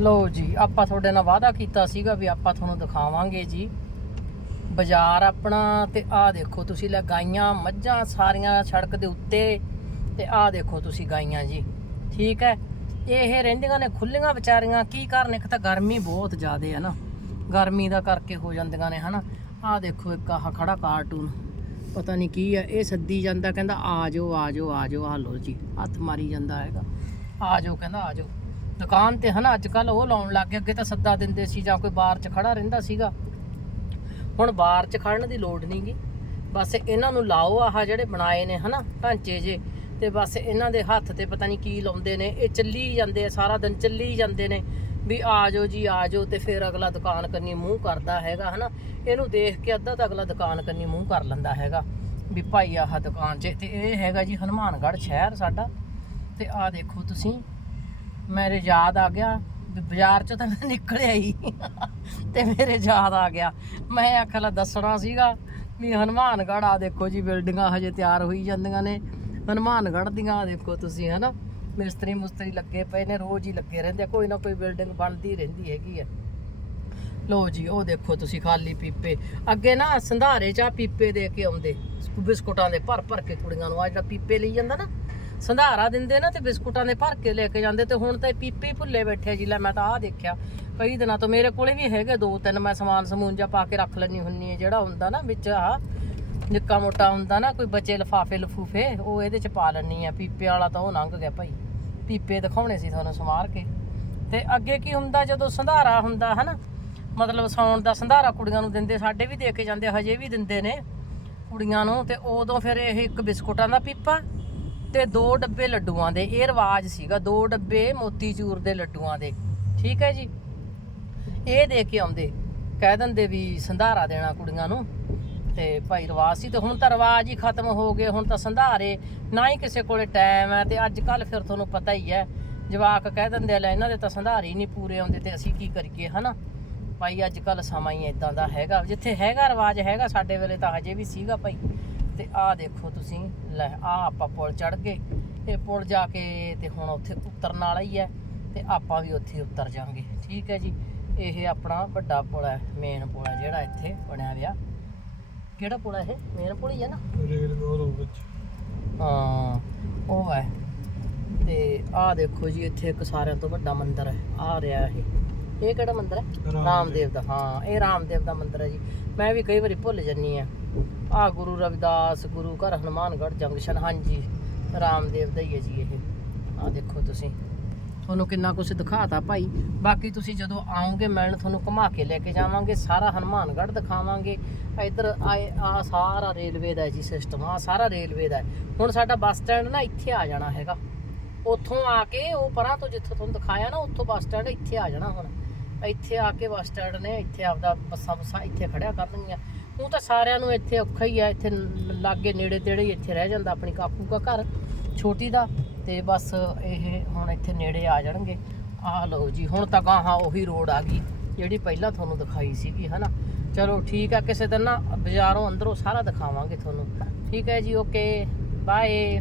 ਲਓ ਜੀ, ਆਪਾਂ ਤੁਹਾਡੇ ਨਾਲ ਵਾਅਦਾ ਕੀਤਾ ਸੀਗਾ ਵੀ ਆਪਾਂ ਤੁਹਾਨੂੰ ਦਿਖਾਵਾਂਗੇ ਜੀ। ਬਾਜ਼ਾਰ ਆਪਣਾ ਤੇ ਆਹ ਦੇਖੋ ਤੁਸੀਂ ਲੈ ਗਾਈਆਂ, ਮੱਝਾਂ ਸਾਰੀਆਂ ਸੜਕ ਦੇ ਉੱਤੇ ਤੇ ਆਹ ਦੇਖੋ ਤੁਸੀਂ ਗਾਈਆਂ ਜੀ, ਠੀਕ ਹੈ? ਇਹ ਰਹਿੰਦੀਆਂ ਨੇ ਖੁੱਲੀਆਂ ਵਿਚਾਰੀਆਂ, ਕੀ ਕਾਰਨ? ਇੱਕ ਤਾਂ ਗਰਮੀ ਬਹੁਤ ਜ਼ਿਆਦਾ ਹੈ ਨਾ। ਗਰਮੀ ਦਾ ਕਰਕੇ ਹੋ ਜਾਂਦੀਆਂ ਨੇ, ਹਨਾ? ਆਹ ਦੇਖੋ ਇੱਕ ਆਹ ਖੜਾ ਕਾਰਟੂਨ ਪਤਾ ਨਹੀਂ ਕੀ ਹੈ, ਇਹ ਸੱਦੀ ਜਾਂਦਾ, ਕਹਿੰਦਾ ਆ ਜਾਓ ਆ ਜਾਓ ਆ ਜਾਓ ਆ ਲਓ ਜੀ, ਹੱਥ ਮਾਰੀ ਜਾਂਦਾ ਹੈਗਾ। ਆ ਜਾਓ, ਕਹਿੰਦਾ ਆ ਜਾਓ। ਦੁਕਾਨ ਤੇ ਹਨਾ ਅੱਜ ਕੱਲ ਉਹ ਲਾਉਣ ਲੱਗ ਗਏ, ਅੱਗੇ ਤਾਂ ਸੱਦਾ ਦਿੰਦੇ ਸੀ ਜਾਂ ਕੋਈ ਬਾਰ 'ਚ ਖੜਾ ਰਹਿੰਦਾ ਸੀਗਾ। ਹੁਣ ਬਾਰ 'ਚ ਖੜਨ ਦੀ ਲੋੜ ਨਹੀਂਗੀ ਬਸ ਇਹਨਾਂ ਨੂੰ ਲਾਓ ਆਹ ਜਿਹੜੇ ਬਣਾਏ ਨੇ ਹਨਾ, ਢਾਂਚੇ ਜੇ। ਤੇ ਬਸ ਇਹਨਾਂ ਦੇ ਹੱਥ ਤੇ ਪਤਾ ਨਹੀਂ ਕੀ ਲਾਉਂਦੇ ਨੇ। ਇਹ ਚੱਲੀ ਜਾਂਦੇ ਆ, ਸਾਰਾ ਦਿਨ ਚੱਲੀ ਜਾਂਦੇ ਨੇ। ਵੀ ਆ ਜਾਓ ਜੀ, ਆ ਜਾਓ ਤੇ ਫਿਰ ਅਗਲਾ ਦੁਕਾਨ ਕੰਨੀ ਮੂੰਹ ਕਰਦਾ ਹੈਗਾ ਹਨਾ। ਇਹਨੂੰ ਦੇਖ ਕੇ ਅੱਧਾ ਤਾਂ ਅਗਲਾ ਦੁਕਾਨ ਕੰਨੀ ਮੂੰਹ ਕਰ ਲੈਂਦਾ ਹੈਗਾ। ਵੀ ਭਾਈ ਆਹ ਦੁਕਾਨ 'ਚ, ਤੇ ਇਹ ਹੈਗਾ ਜੀ ਹਨੂਮਾਨਗੜ੍ਹ ਸ਼ਹਿਰ ਸਾਡਾ। ਤੇ ਆਹ ਦੇਖੋ ਤੁਸੀਂ ਮੇਰੇ ਯਾਦ ਆ ਗਿਆ, ਵੀ ਬਾਜ਼ਾਰ ਚੋਂ ਤਾਂ ਮੈਂ ਨਿਕਲਿਆ ਹੀ ਤੇ ਮੇਰੇ ਯਾਦ ਆ ਗਿਆ। ਮੈਂ ਆਖਿਆ ਲੈ ਦੱਸਣਾ ਸੀਗਾ ਵੀ ਹਨੂਮਾਨਗੜ੍ਹ ਆ ਦੇਖੋ ਜੀ ਬਿਲਡਿੰਗਾਂ ਹਜੇ ਤਿਆਰ ਹੋਈ ਜਾਂਦੀਆਂ ਨੇ। ਹਨੂਮਾਨਗੜ੍ਹ ਦੀਆਂ ਦੇਖੋ ਤੁਸੀਂ, ਹਨਾ? ਮਿਸਤਰੀ ਮੁਸਤਰੀ ਲੱਗੇ ਪਏ ਨੇ, ਰੋਜ਼ ਹੀ ਲੱਗੇ ਰਹਿੰਦੇ ਕੋਈ ਨਾ ਕੋਈ ਬਿਲਡਿੰਗ ਬਣਦੀ ਰਹਿੰਦੀ ਹੈਗੀ ਹੈ ਲੋ ਜੀ, ਉਹ ਦੇਖੋ ਤੁਸੀਂ ਖਾਲੀ ਪੀਪੇ। ਅੱਗੇ ਨਾ, ਸੰਧਾਰੇ ਚ ਆ ਪੀਪੇ ਦੇ ਕੇ ਆਉਂਦੇ, ਬਿਸਕੁਟਾਂ ਦੇ ਭਰ ਭਰ ਕੇ ਕੁੜੀਆਂ ਨੂੰ ਆ ਜਿਹੜਾ ਪੀਪੇ ਲਈ ਜਾਂਦਾ ਨਾ ਸੰਧਾਰਾ ਦਿੰਦੇ ਨਾ ਤੇ ਬਿਸਕੁਟਾਂ ਦੇ ਭਰ ਕੇ ਲੈ ਕੇ ਜਾਂਦੇ ਤੇ ਹੁਣ ਤਾਂ ਪੀਪੇ ਹੀ ਭੁੱਲੇ ਬੈਠੇ ਆ ਜੀ, ਲੈ ਮੈਂ ਤਾਂ ਆਹ ਦੇਖਿਆ। ਕਈ ਦਿਨਾਂ ਤੋਂ ਮੇਰੇ ਕੋਲੇ ਵੀ ਹੈਗੇ ਦੋ ਤਿੰਨ, ਮੈਂ ਸਮਾਨ ਸਮੂਨ ਜਾਂ ਪਾ ਕੇ ਰੱਖ ਲੈਣੀ ਹੁੰਨੀ ਹੈ, ਜਿਹੜਾ ਹੁੰਦਾ ਨਾ ਵਿੱਚ ਆ ਨਿੱਕਾ ਮੋਟਾ ਹੁੰਦਾ ਨਾ, ਕੋਈ ਬੱਚੇ ਲਫਾਫੇ ਲਫੂਫੇ, ਉਹ ਇਹਦੇ ਚ ਪਾ ਲੈਣੀ ਆ ਪੀਪੇ ਵਾਲਾ ਤਾਂ ਉਹ ਲੰਘ ਗਿਆ ਭਾਈ। ਪੀਪੇ ਦਿਖਾਉਣੇ ਸੀ ਤੁਹਾਨੂੰ ਸਮਾਰ ਕੇ। ਤੇ ਅੱਗੇ ਕੀ ਹੁੰਦਾ ਜਦੋਂ ਸੰਧਾਰਾ ਹੁੰਦਾ ਹਨਾ, ਮਤਲਬ ਸੌਣ ਦਾ ਸੰਧਾਰਾ ਕੁੜੀਆਂ ਨੂੰ ਦਿੰਦੇ, ਸਾਡੇ ਵੀ ਦੇ ਕੇ ਜਾਂਦੇ, ਹਜੇ ਵੀ ਦਿੰਦੇ ਨੇ ਕੁੜੀਆਂ ਨੂੰ, ਤੇ ਉਦੋਂ ਫਿਰ ਇਹ ਇੱਕ ਬਿਸਕੁਟਾਂ ਦਾ ਪੀਪਾ ਤੇ ਦੋ ਡੱਬੇ ਲੱਡੂਆਂ ਦੇ, ਇਹ ਰਿਵਾਜ ਸੀਗਾ, ਦੋ ਡੱਬੇ ਮੋਤੀਚੂਰ ਦੇ ਲੱਡੂਆਂ ਦੇ, ਠੀਕ ਹੈ ਜੀ? ਇਹ ਦੇ ਕੇ ਆਉਂਦੇ, ਕਹਿ ਦਿੰਦੇ ਵੀ ਸੰਧਾਰਾ ਦੇਣਾ ਕੁੜੀਆਂ ਨੂੰ, ਤੇ ਭਾਈ ਰਿਵਾਜ ਸੀ, ਤੇ ਹੁਣ ਤਾਂ ਰਿਵਾਜ ਹੀ ਖਤਮ ਹੋ ਗਏ, ਹੁਣ ਤਾਂ ਸੰਧਾਰੇ, ਨਾ ਹੀ ਕਿਸੇ ਕੋਲੇ ਟਾਈਮ ਹੈ, ਤੇ ਅੱਜ ਕੱਲ ਫਿਰ ਤੁਹਾਨੂੰ ਪਤਾ ਹੀ ਹੈ, ਜਵਾਕ ਕਹਿ ਦਿੰਦੇ ਲੈ ਇਹਨਾਂ ਦੇ ਤਾਂ ਸੰਧਾਰੇ ਹੀ ਨਹੀਂ ਪੂਰੇ ਆਉਂਦੇ, ਤੇ ਅਸੀਂ ਕੀ ਕਰੀਏ, ਹਨਾ? ਭਾਈ ਅੱਜ ਕੱਲ ਸਮਾਂ ਹੀ ਇਦਾਂ ਦਾ ਹੈਗਾ, ਜਿੱਥੇ ਹੈਗਾ ਰਿਵਾਜ, ਹੈਗਾ ਸਾਡੇ ਵੇਲੇ ਤਾਂ ਹਜੇ ਵੀ ਸੀਗਾ ਭਾਈ। ਤੇ ਆਹ ਦੇਖੋ ਤੁਸੀਂ ਲੈ ਆਹ ਆਪਾਂ ਪੁਲ ਚੜ ਗਏ। ਇਹ ਪੁਲ ਜਾ ਕੇ ਤੇ ਹੁਣ ਉੱਥੇ ਉਤਰਨ ਵਾਲਾ ਹੀ ਹੈ ਤੇ ਆਪਾਂ ਵੀ ਉੱਥੇ ਉਤਰ ਜਾਾਂਗੇ ਠੀਕ ਹੈ ਜੀ? ਇਹ ਆਪਣਾ ਵੱਡਾ ਪੁਲ ਹੈ ਮੇਨ ਪੁਲ ਹੈ ਜਿਹੜਾ ਇੱਥੇ ਬਣਿਆ ਹੋਇਆ। ਕਿਹੜਾ ਪੁਲ ਹੈ ਇਹ? ਮੇਨ ਪੁਲ ਹੀ ਹੈ ਨਾ? ਰੇਲ ਰੋਡ ਵਿੱਚ। ਹਾਂ ਉਹ ਹੈ। ਤੇ ਆਹ ਦੇਖੋ ਜੀ ਇੱਥੇ ਇੱਕ ਸਾਰਿਆਂ ਤੋਂ ਵੱਡਾ ਮੰਦਿਰ ਹੈ। ਆ ਰਿਹਾ ਇਹ। ਇਹ ਕਿਹੜਾ ਮੰਦਿਰ ਹੈ? ਰਾਮਦੇਵ। ਰਾਮਦੇਵ ਦਾ ਹਾਂ ਇਹ ਰਾਮਦੇਵ ਦਾ ਮੰਦਿਰ ਹੈ ਜੀ। ਮੈਂ ਵੀ ਕਈ ਵਾਰੀ ਭੁੱਲ ਜੰਨੀ ਆ ਆ ਗੁਰੂ ਰਵਿਦਾਸ, ਗੁਰੂ ਘਰ ਹਨੂਮਾਨਗੜ੍ਹ ਜੰਕਸ਼ਨ, ਹਾਂਜੀ। ਰਾਮਦੇਵ ਦਾ ਹੀ ਹੈ ਜੀ ਇਹ। ਆ ਦੇਖੋ ਤੁਸੀਂ। ਤੁਹਾਨੂੰ ਕਿੰਨਾ ਕੁਝ ਦਿਖਾਤਾ ਭਾਈ। ਬਾਕੀ ਤੁਸੀਂ ਜਦੋਂ ਆਓਗੇ, ਮਿਲਣ ਤੁਹਾਨੂੰ ਘੁਮਾ ਕੇ ਲੈ ਕੇ ਜਾਵਾਂਗੇ, ਸਾਰਾ ਹਨੂਮਾਨਗੜ੍ਹ ਦਿਖਾਵਾਂਗੇ। ਇੱਧਰ ਆਏ ਆ ਸਾਰਾ ਰੇਲਵੇ ਦਾ ਜੀ ਸਿਸਟਮ ਆ ਸਾਰਾ ਰੇਲਵੇ ਦਾ ਹੁਣ ਸਾਡਾ ਬੱਸ ਸਟੈਂਡ ਨਾ ਇੱਥੇ ਆ ਜਾਣਾ ਹੈਗਾ। ਉੱਥੋਂ ਆ ਕੇ ਉਹ ਪਰਾਂ ਤੋਂ ਜਿੱਥੋਂ ਤੁਹਾਨੂੰ ਦਿਖਾਇਆ ਨਾ, ਉੱਥੋਂ ਬੱਸ ਸਟੈਂਡ ਇੱਥੇ ਆ ਜਾਣਾ ਹੁਣ। ਇੱਥੇ ਆ ਕੇ ਬੱਸ ਸਟੈਂਡ ਨੇ, ਇੱਥੇ ਆਪਦਾ ਬੱਸਾਂ ਬੱਸਾਂ ਇੱਥੇ ਖੜਿਆ ਕਰਨਗੀਆਂ ਉਹ ਤਾਂ ਸਾਰਿਆਂ ਨੂੰ ਇੱਥੇ ਔਖਾ ਹੀ ਆ ਇੱਥੇ ਲਾਗੇ ਨੇੜੇ ਤੇੜੇ ਹੀ ਇੱਥੇ ਰਹਿ ਜਾਂਦਾ ਆਪਣੀ ਕਾਕੂ ਦਾ ਘਰ ਛੋਟੀ ਦਾ ਤੇ ਬਸ ਇਹ ਹੁਣ ਇੱਥੇ ਨੇੜੇ ਆ ਜਾਣਗੇ। ਆਹ ਲਓ ਜੀ ਹੁਣ ਤਾਂ ਗਾਹਾਂ ਉਹੀ ਰੋਡ ਆ ਗਈ ਜਿਹੜੀ ਪਹਿਲਾਂ ਤੁਹਾਨੂੰ ਦਿਖਾਈ ਸੀਗੀ ਹਨਾ? ਚਲੋ ਠੀਕ ਆ ਕਿਸੇ ਦਿਨ ਨਾ ਬਾਜ਼ਾਰੋਂ ਅੰਦਰੋਂ ਸਾਰਾ ਦਿਖਾਵਾਂਗੇ ਤੁਹਾਨੂੰ। ਠੀਕ ਹੈ ਜੀ ਓਕੇ ਬਾਏ।